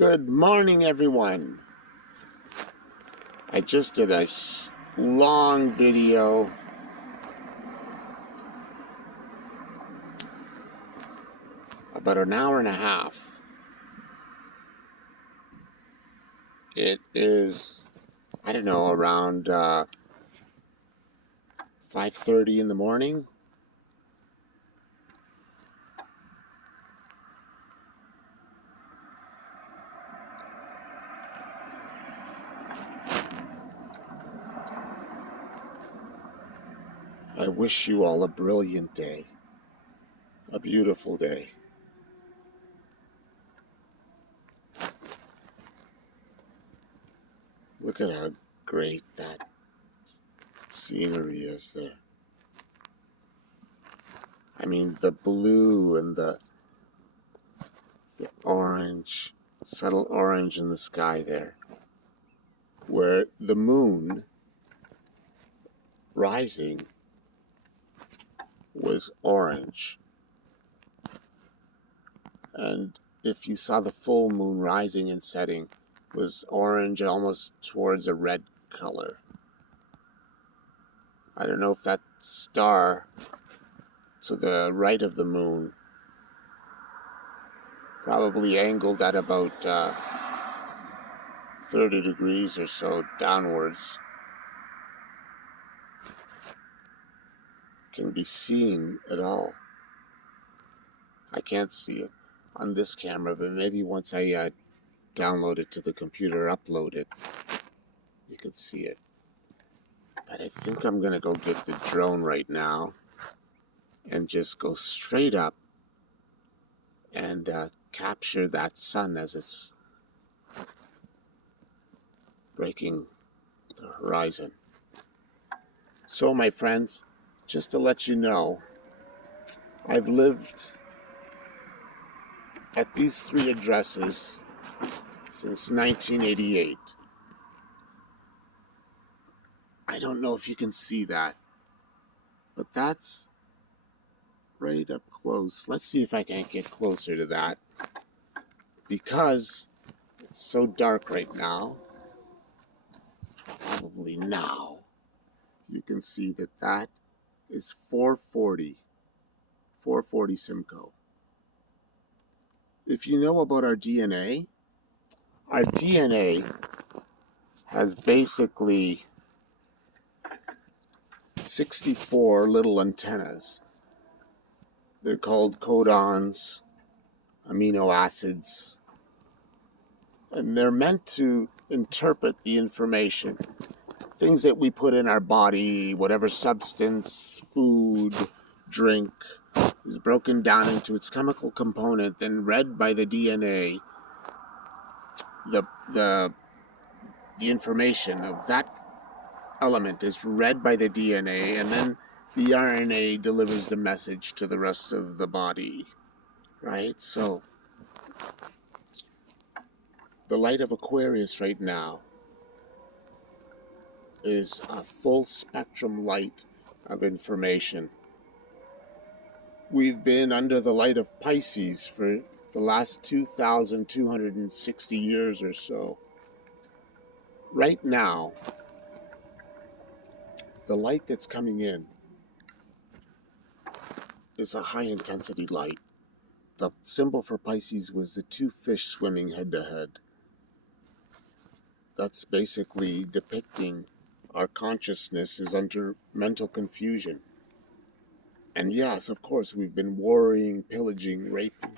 Good morning, everyone. I just did a long video about an hour and a half. It is, I don't know, around 5:30 in the morning. I wish you all a brilliant day, a beautiful day. Look at how great that scenery is there. I mean, the blue and the orange, subtle orange in the sky there, where the moon rising was orange. And if you saw the full moon rising and setting, was orange almost towards a red color. I don't know if that star to the right of the moon, probably angled at about 30 degrees or so downwards, can be seen at all. I can't see it on this camera, but maybe once I download it to the computer, upload it, you can see it. But I think I'm going to go get the drone right now and just go straight up and capture that sun as it's breaking the horizon. So, my friends, just to let you know, I've lived at these three addresses since 1988. I don't know if you can see that, but that's right up close. Let's see if I can't get closer to that, because it's so dark right now. Probably now you can see that that is 440 Simcoe. If you know about our DNA has basically 64 little antennas. They're called codons, amino acids, and they're meant to interpret the information. Things that we put in our body, whatever substance, food, drink, is broken down into its chemical component, then read by the DNA. The information of that element is read by the DNA, and then the RNA delivers the message to the rest of the body, right? So, the light of Aquarius right now is a full spectrum light of information. We've been under the light of Pisces for the last 2,260 years or so. Right now, the light that's coming in is a high-intensity light. The symbol for Pisces was the two fish swimming head-to-head. That's basically depicting our consciousness is under mental confusion. And yes, of course, we've been worrying, pillaging, raping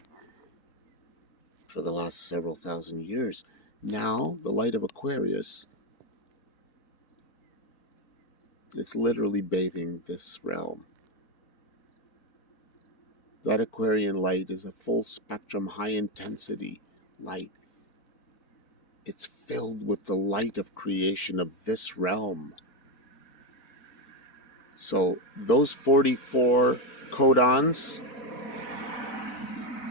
for the last several thousand years. Now, the light of Aquarius, it's literally bathing this realm. That Aquarian light is a full spectrum, high intensity light. It's filled with the light of creation of this realm. So those 44 codons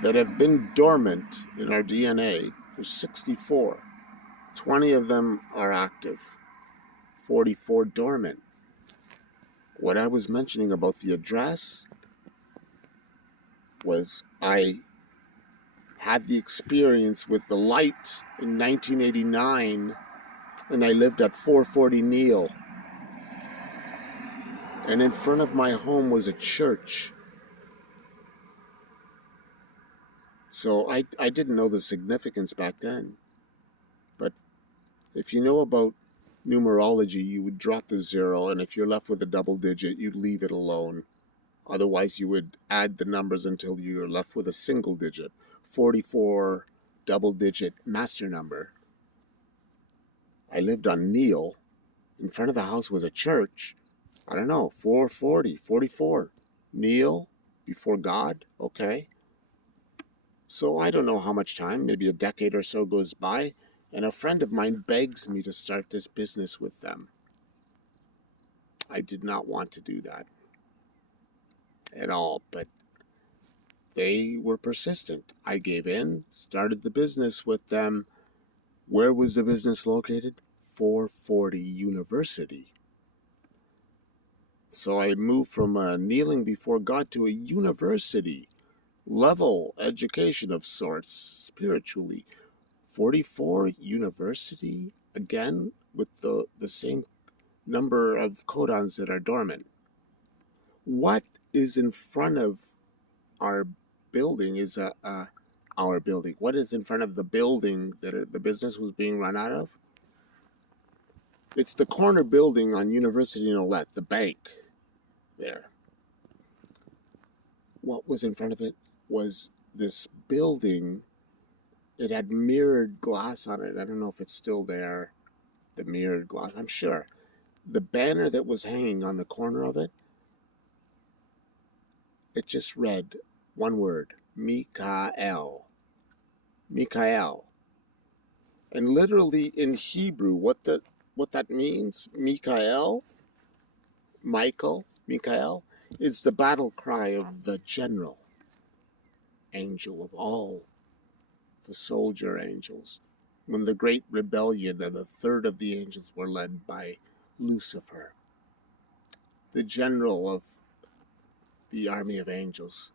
that have been dormant in our DNA, there's 64. 20 of them are active, 44 dormant. What I was mentioning about the address was I had the experience with the light in 1989, and I lived at 440 Neil. And in front of my home was a church. So I didn't know the significance back then. But if you know about numerology, you would drop the 0, and if you're left with a double digit, you'd leave it alone. Otherwise, you would add the numbers until you're left with a single digit. 44 double digit master number. I lived on Neil. In front of the house was a church. I don't know, 440, 44. Neil, before God, okay. So I don't know how much time, maybe a decade or so goes by, and a friend of mine begs me to start this business with them. I did not want to do that at all, but they were persistent. I gave in, started the business with them. Where was the business located? 440 University. So I moved from kneeling before God to a university level education of sorts, spiritually. 44 University, again, with the same number of codons that are dormant. What is in front of our building is our building. What is in front of the building that the business was being run out of? It's the corner building on University and Olette, the bank there. What was in front of it was this building. It had mirrored glass on it. I don't know if it's still there, the mirrored glass, I'm sure. The banner that was hanging on the corner of it, it just read one word, Mikael. Mikael. And literally in Hebrew, what that means, Mikael, Michael, Mikael, is the battle cry of the general angel of all the soldier angels. When the great rebellion and a third of the angels were led by Lucifer, the general of the army of angels,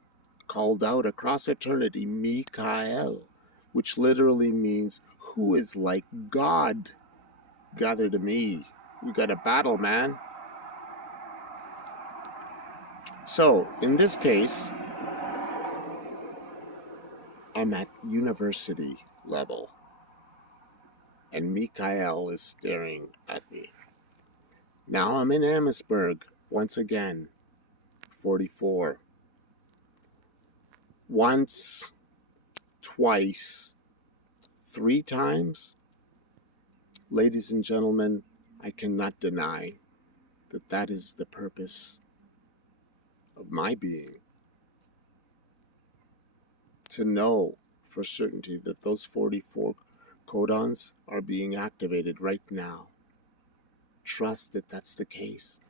called out across eternity, Mikael, which literally means, who is like God? Gather to me. We got a battle, man. So, in this case, I'm at university level, and Mikael is staring at me. Now I'm in Amherstburg, once again, 44. Once, twice, 3 times, ladies and gentlemen, I cannot deny that that is the purpose of my being. To know for certainty that those 44 codons are being activated right now. Trust that that's the case.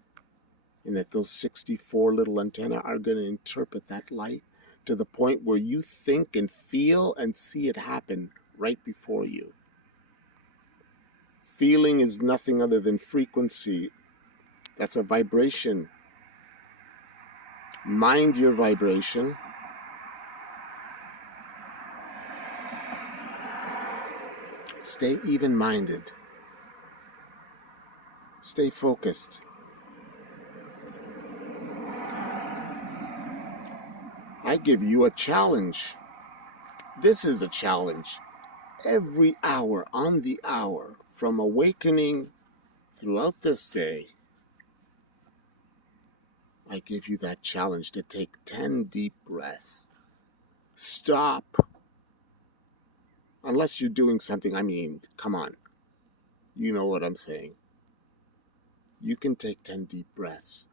And that those 64 little antennae are going to interpret that light to the point where you think and feel and see it happen right before you. Feeling is nothing other than frequency. That's a vibration. Mind your vibration. Stay even-minded. Stay focused. I give you a challenge. This is a challenge. Every hour, on the hour, from awakening throughout this day, I give you that challenge to take 10 deep breaths. Stop. Unless you're doing something, come on. You know what I'm saying. You can take 10 deep breaths.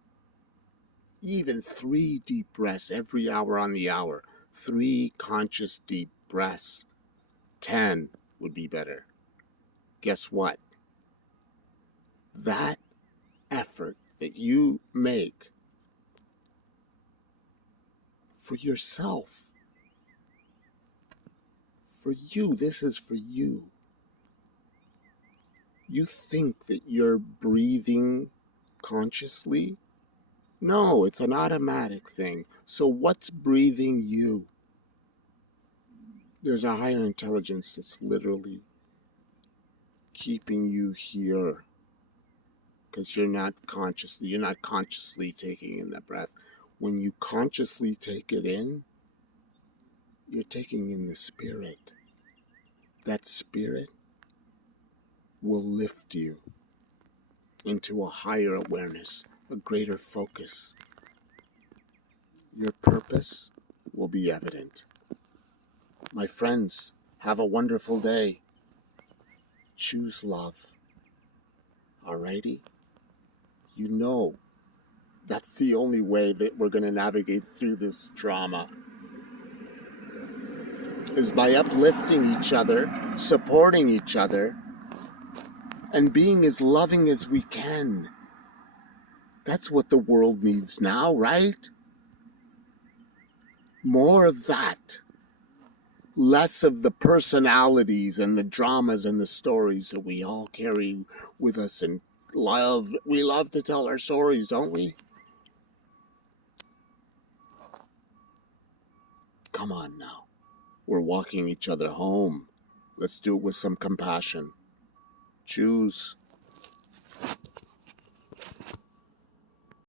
Even 3 deep breaths every hour on the hour. 3 conscious deep breaths. 10 would be better. Guess what? That effort that you make for yourself, for you, this is for you. You think that you're breathing consciously? No, it's an automatic thing. So what's breathing you? There's a higher intelligence that's literally keeping you here because you're not consciously taking in that breath. When you consciously take it in, you're taking in the spirit. That spirit will lift you into a higher awareness, a greater focus. Your purpose will be evident. My friends, have a wonderful day. Choose love. Alrighty? You know that's the only way that we're going to navigate through this drama, is by uplifting each other, supporting each other, and being as loving as we can. That's what the world needs now, right? More of that. Less of the personalities and the dramas and the stories that we all carry with us and love. We love to tell our stories, don't we? Come on now. We're walking each other home. Let's do it with some compassion. Choose.